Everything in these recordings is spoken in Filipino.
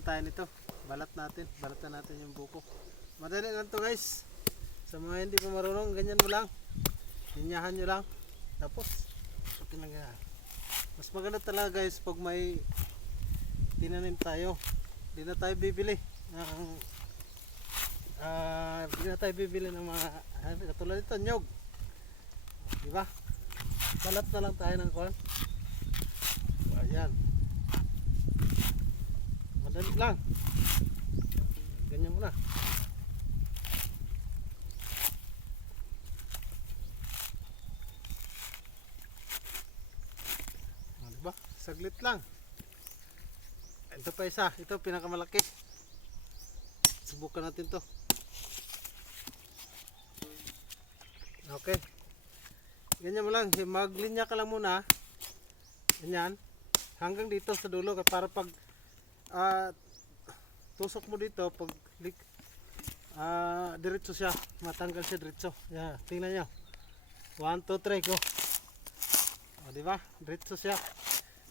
tayo nito. Balatan natin yung buko. Madali lang to guys. Sa mga hindi pa marunong, ganyan mo lang. Linyahan nyo lang. Tapos, okay lang yan. Mas maganda talaga guys pag may tinanim tayo. Hindi na tayo bibili ng mga katulad nito, nyog. Diba? Balat na lang tayo ng kuwan. Ayan. Madali lang. Ganyan mo na. Diba? Saglit lang. Ito pa isa. Ito pinakamalaki. Subukan natin to. Okay. Ganyan mo lang. Maglinya ka lang muna. Ganyan. Hanggang dito sa dulo. Para pag tusok mo dito. Pag diretso siya. Matanggal siya diretso. Yeah, tingnan nyo. 1, 2, 3, go. O, diba? Diretso siya.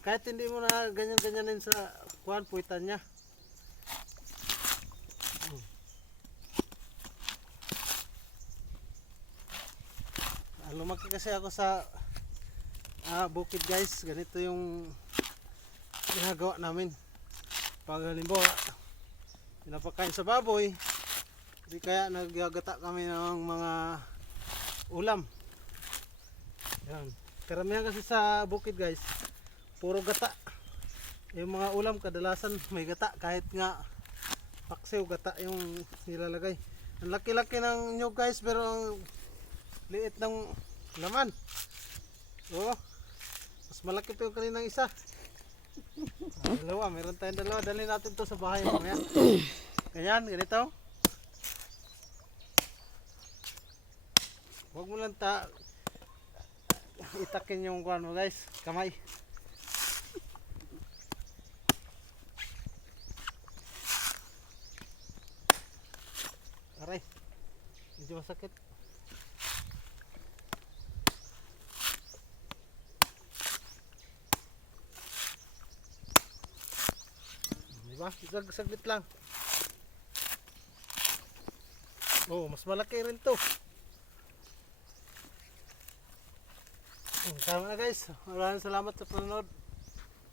Kahit hindi mo na ganyan-ganyanin sa kuwan, puwitan niya. Lumaki kasi ako sa bukid guys. Ganito yung ginagawa namin. Pag halimbawa pinapakain sa baboy, di kaya naggagata kami ng mga ulam. Yan. Karamihan kasi sa bukid guys, puro gata. Yung mga ulam kadalasan may gata, kahit nga paksiw gata yung nilalagay. Ang laki-laki ng nyug guys, pero ang liit ng laman. Oo. Mas malaki pa yung kaninang isa. Dalawa, meron tayong dalawa. Dali natin to sa bahay mamaya. Ganyan, ganito. Huwag mo lang itakin yung kuwan mo guys, kamay. Aray, medyo masakit. Diba? Saglit lang. Oh, mas malaki rin to. Tama na guys. Maraming salamat sa panonood.